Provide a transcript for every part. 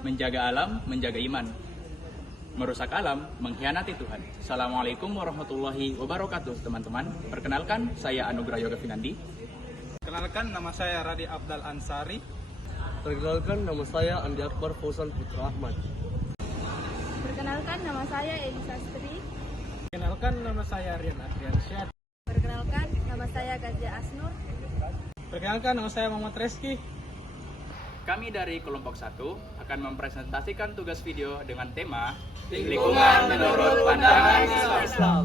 menjaga alam, menjaga iman. Merusak alam, mengkhianati Tuhan. Assalamualaikum warahmatullahi wabarakatuh, teman-teman. Perkenalkan, saya Anugrah Yoga Finandi. Perkenalkan, nama saya Radi Abdal Ansari. Perkenalkan, nama saya Andi Akbar Fauzan Putra Ahmad. Perkenalkan, nama saya Edi Sastri. Perkenalkan, nama saya Rian Adriansyah. Perkenalkan, nama saya Gazia Asnur. Perkenalkan, nama saya Muhammad Reski. Kami dari kelompok 1 akan mempresentasikan tugas video dengan tema Lingkungan menurut pandangan Islam.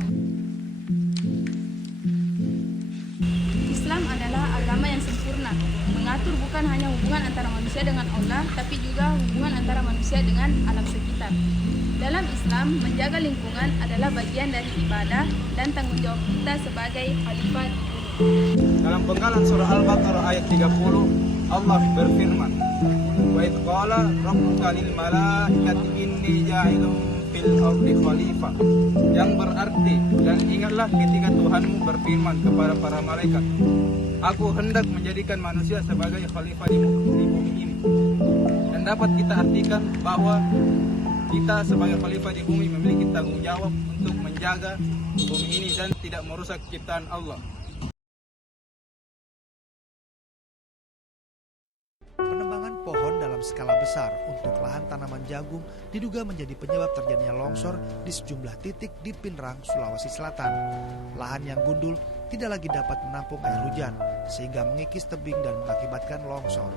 Islam adalah agama yang sempurna, mengatur bukan hanya hubungan antara manusia dengan Allah, tapi juga hubungan antara manusia dengan alam sekitar. Dalam Islam, menjaga lingkungan adalah bagian dari ibadah dan tanggung jawab kita sebagai khalifah. Dalam penggalan surah Al-Baqarah ayat 30, Allah berfirman, "Wa idh qala rabbuka lil malaikati inni ja'ilun fil ardi khalifah." Yang berarti, dan ingatlah ketika Tuhanmu berfirman kepada para malaikat, "Aku hendak menjadikan manusia sebagai khalifah di bumi ini." Dan dapat kita artikan bahwa kita sebagai khalifah di bumi memiliki tanggung jawab untuk menjaga bumi ini dan tidak merusak ciptaan Allah. Penebangan pohon dalam skala besar untuk lahan tanaman jagung diduga menjadi penyebab terjadinya longsor di sejumlah titik di Pinrang, Sulawesi Selatan. Lahan yang gundul tidak lagi dapat menampung air hujan sehingga mengikis tebing dan mengakibatkan longsor.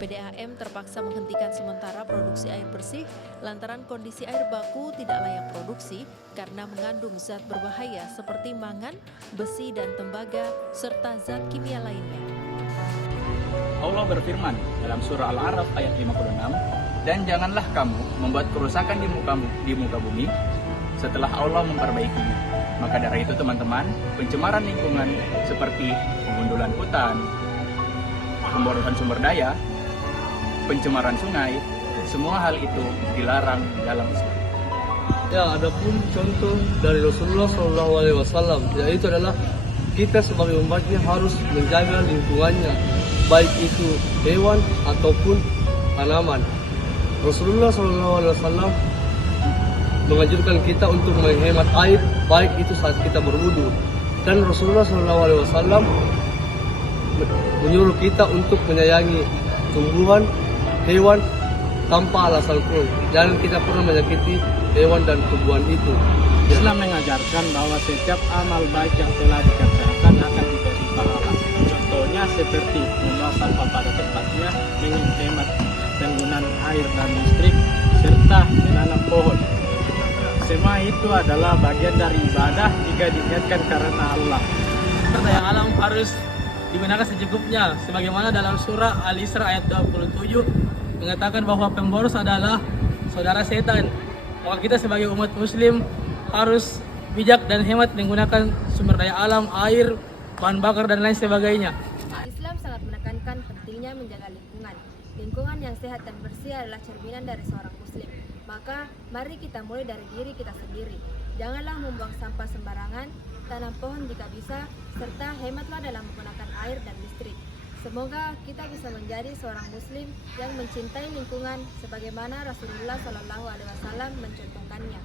PDAM terpaksa menghentikan sementara produksi air bersih lantaran kondisi air baku tidak layak produksi karena mengandung zat berbahaya seperti mangan, besi dan tembaga serta zat kimia lainnya. Allah berfirman dalam surah Al-A'raf ayat 56, "Dan janganlah kamu membuat kerusakan di muka bumi setelah Allah memperbaikinya." Maka dari itu teman-teman, pencemaran lingkungan seperti pengundulan hutan, pemborosan sumber daya, pencemaran sungai, semua hal itu dilarang dalam Islam. Ya, adapun contoh dari Rasulullah SAW, yaitu adalah kita sebagai umatnya harus menjaga lingkungannya, baik itu hewan ataupun tanaman. Rasulullah SAW menganjurkan kita untuk menghemat air, baik itu saat kita berwudu. Dan Rasulullah SAW menyuruh kita untuk menyayangi tumbuhan, hewan tanpa alasan pun. Jangan kita pernah menyakiti hewan dan tumbuhan itu. Islam mengajarkan bahwa setiap amal baik yang telah dikerjakan akan diberi pahala. Contohnya seperti membuang sampah pada tempatnya, menghemat penggunaan air dan listrik, serta menanam pohon. Semua itu adalah bagian dari ibadah jika diniatkan karena Allah. Daya alam harus digunakan secukupnya, sebagaimana dalam surah Al-Isra ayat 27 mengatakan bahwa pemboros adalah saudara setan. Maka kita sebagai umat muslim harus bijak dan hemat menggunakan sumber daya alam, air, bahan bakar dan lain sebagainya. Islam sangat menekankan pentingnya menjaga lingkungan. Lingkungan yang sehat dan bersih adalah cerminan dari seorang muslim. Maka mari kita mulai dari diri kita sendiri. Janganlah membuang sampah sembarangan, tanam pohon jika bisa, serta hematlah dalam menggunakan air dan listrik. Semoga kita bisa menjadi seorang muslim yang mencintai lingkungan sebagaimana Rasulullah SAW mencontohkannya.